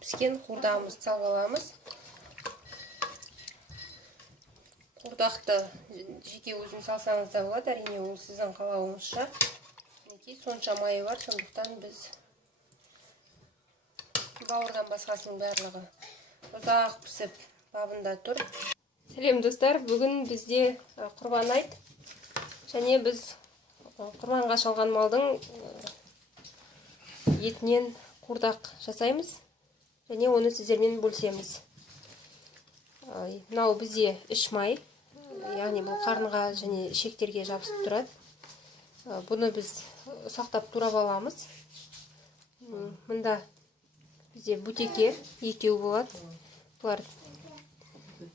піскен қуырдағымызды салып аламыз. Қуырдақты жеке өзін салсаңыз да болады, әрине ол сіздің қалауыңызша. Сонша майы бар, сондықтан біз бауырдан басқасының барлығы ұзақ пісіп бабында тұр. Сәлем достар, бүгін бізде құрбан айт, және біз құрбанға шалған малдың етінен қуырдақ жасаймыз, және оны сіздермен бөлісеміз. Мынау бізде іш май, яғни бұл қарынға және ішектерге жабысып тұрады. Бұны біз сақтап турап аламыз. Мында бізде бутеке екеу болады. Бұлар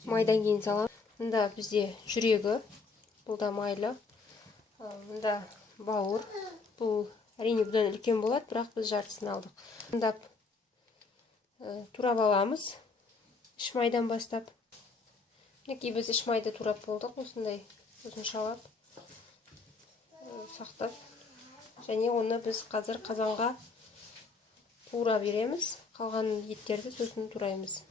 майдан кейін салам. Мында бізде жүрегі, бұл да майлы. Мында бауыр, бұл әрине бұдан үлкен болады, бірақ біз жартысын алдық. Мында турап аламыз, іш майдан бастап. Мінекей біз іш майды турап болдық, осындай ұзыншалап сақтап. Және оны біз қазір қазанға қуыра береміз. Қалған еттерді сосын тураймыз.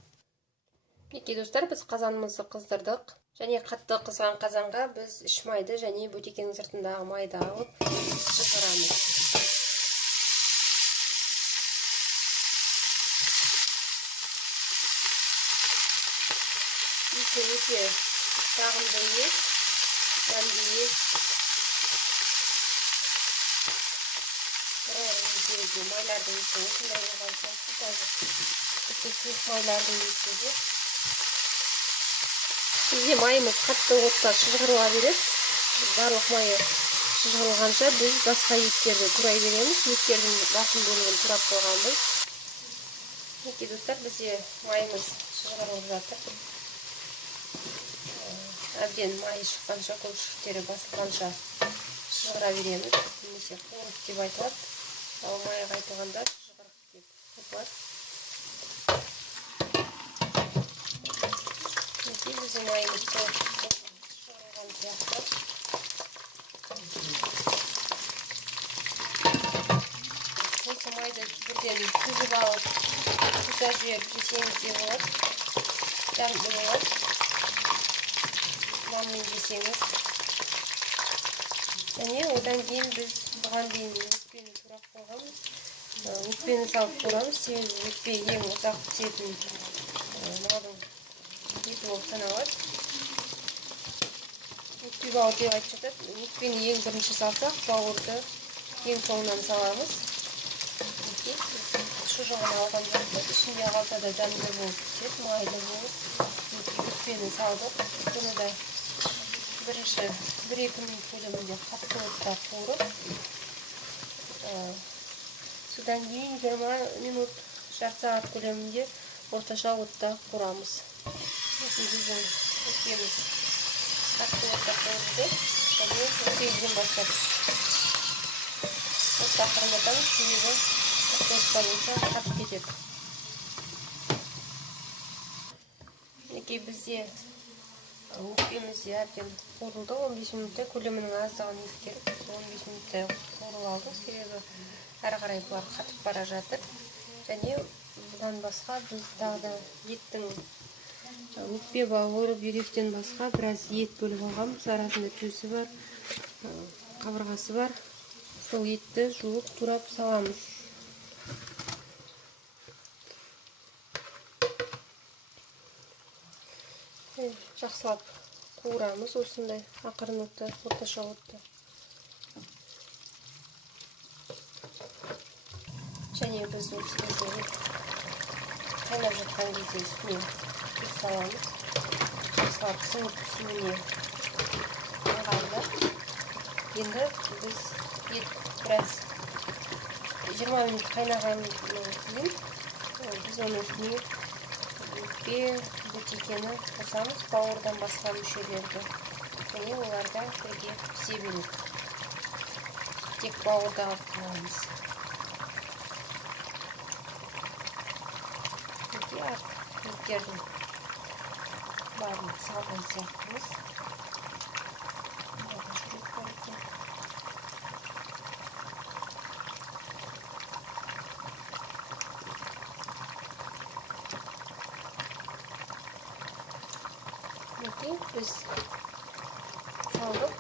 Мінекей достар, біз қазанымызды қыздырдық. Және қатты қызған қазанға біз іш майды және бөтекенің сыртындағы майды алып шығарамыз. Өте жағымды ет, дәмді ет. Майлардың есі осындай болған соң, тіпті суық майлардың есі де. Бізде майымыз қатты отта шыжғырыла береді. Барлық майы шыжғырылғанша біз басқа еттерді турай береміз. Еттердің басым бөлігін турап қойғанбыз. Мінекей достар, бізде майымыз шыжғырылып жатыр. Әбден майы шыққанша, көпшіктері басылғанша шыжғыра береміз. Немесе қуырып деп айтылады. Ал майы қайтылғанда шыжғырық деп айтылады. Мінекей біздің майымыз шыжғырылған сияқты. Осы майды бірден сүзіп алып, тұза жіберіп жесеңіз де болады. Дәмді болады. Нанмен жесеңіз. Және одан кейін біз бұған дейін өкпені турап қойғанбыз. Өкпені салып турамыз. Себебі өкпе ең ұзақ пісетін малдың еті болып саналады. Өкпе бауыр деп айтып жатады. Өкпені ең бірінші салсақ, бауырды ең соңынан саламыз. Шұжығын алған жоқпыз. Ішінде қалса да дәмді болып піседі, майлы болып. Өкпені салдық. Бұны да бірінші 1-2 минут көлемінде қатты отта қуырып, содан кейін 20 минут, жарты сағат көлемінде орташа отта қуырамыз. Біздің өкпеміз қатты отта қуырды, және өкпеден бастап отта қырматамыз, себебі қатты отта болса қатып кетеді. Мінекей бізде өкпемізде әбден қуырылды. 15 минутта көлемінің аздығын ескеріп, 15 минутта қуырып алдық, себебі әрі қарай бұлар қатып бара жатыр. Және бұдан басқа біз тағы да еттің өкпе, бауыр, бүйректен басқа біраз ет бөліп алғанбыз. Арасында төсі бар, қабырғасы бар. Сол етті жуып турап саламыз. Жақсылап қуырамыз, осындай ақырын отта, орташа отта. Және біз осы кезде қайнап жатқан кезде үстіне тұз саламыз. Жақсылап сіңіп түсуіне ыңғайлы. Енді біз ет біраз 20 минут қайнағаннан кейін біз оның үстіне өкпе, бөтекені қосамыз, бауырдан басқа мүшелерді. Және оларда бірге пісе береді. Тек бауырда алып қаламыз. Еттердің барын салған сияқтымыз. мінекей біз салдық.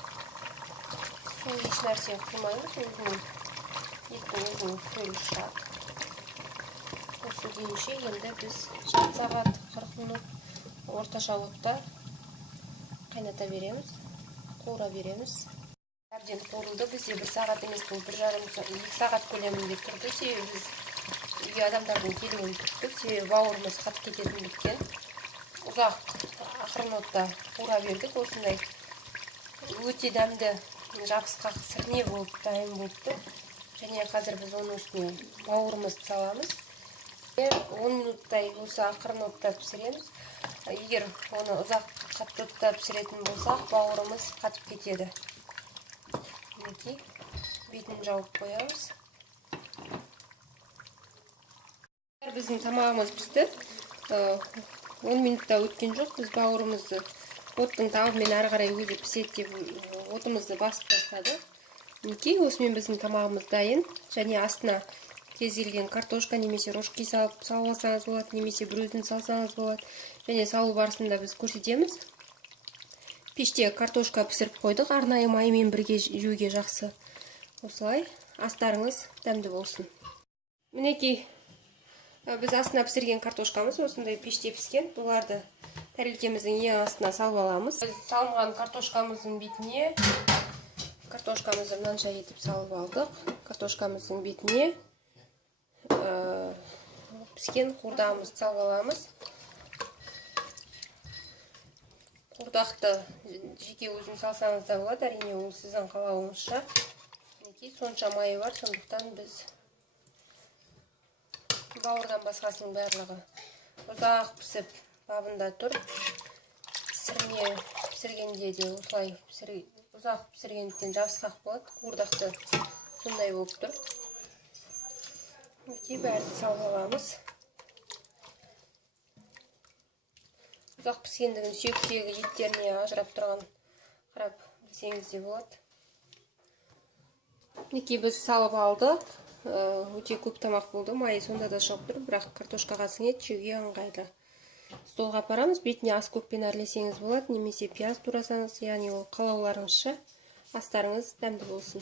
Су еш нәрсе құймаймыз, еттің өзінің суы шығады. Осы күйінше енді біз жарты сағат 40 минут орташа отта қайната береміз, қуыра береміз. Әбден қуырылды, бізде 1 сағат емес, бұл 1,5-2 сағат көлемінде тұрды. Себебі біз үйге адамдардың келуін күттік, себебі бауырымыз қатып кететіндіктен ұзақ ақырын отта қуыра бердік. Осындай өте дәмді жабысқақ сірне болып дайын болыпты. Және қазір біз оның үстіне бауырымызды саламыз. 10 минуттай осы ақырын отта пісіреміз. Егер оны ұзақ қатты отта пісіретін болсақ, бауырымыз қатып кетеді. Мінекей, бетін жауып қоямыз. Біздің тамағымыз пісті. 10 минутта өткен жоқ. Біз бауырымызды оттың табымен әрі қарай өзі піседі деп отымызды басып тастады. Мінекей, осымен біздің тамағымыз дайын. Және астына кез келген картошка немесе рожки салсаңыз болады, немесе брюзін салсаңыз болады. Және салу барысында біз көрсетеміз. Пеште картошка пісіріп қойдық, арнайы маймен бірге жеуге жақсы. Осылай, астарыңыз дәмді болсын. Мінекей, біз астына пісірген картошкамыз осындай пеште піскен. Бұларды тәрелкеміздің ең астына салып аламыз. Біз салынған картошкамыздың бетіне картошкамызды мынанша етіп салып алдық. Картошкамыздың бетіне піскен қуырдағымызды салып аламыз. Қуырдақты жеке өзін салсаңыз да болады, әрине ол сіздің қалауыңызша. Сонша майы бар, сондықтан біз бауырдан басқасының барлығы ұзақ пісіп бабында тұр. Сірне пісіргенде де осылай ұзақ пісіргендіктен жабысқақ болады. Қуырдақты сондай болып тұр. Бәрін салып аламыз. Ұзақ піскендігін сүйектегі еттеріне ажырап тұрған қарап білсеңіз де болады. Мінекей біз салып алдық. Өте көп тамақ болды. Майы сонда да шығып тұр, бірақ картошкаға сіңеді, жеуге ыңғайлы. Столға апарамыз. Бетіне ас көкпен әрлесеңіз болады, немесе пияз турасаңыз, яғни ол қалауларыңызша. Астарыңыз дәмді болсын.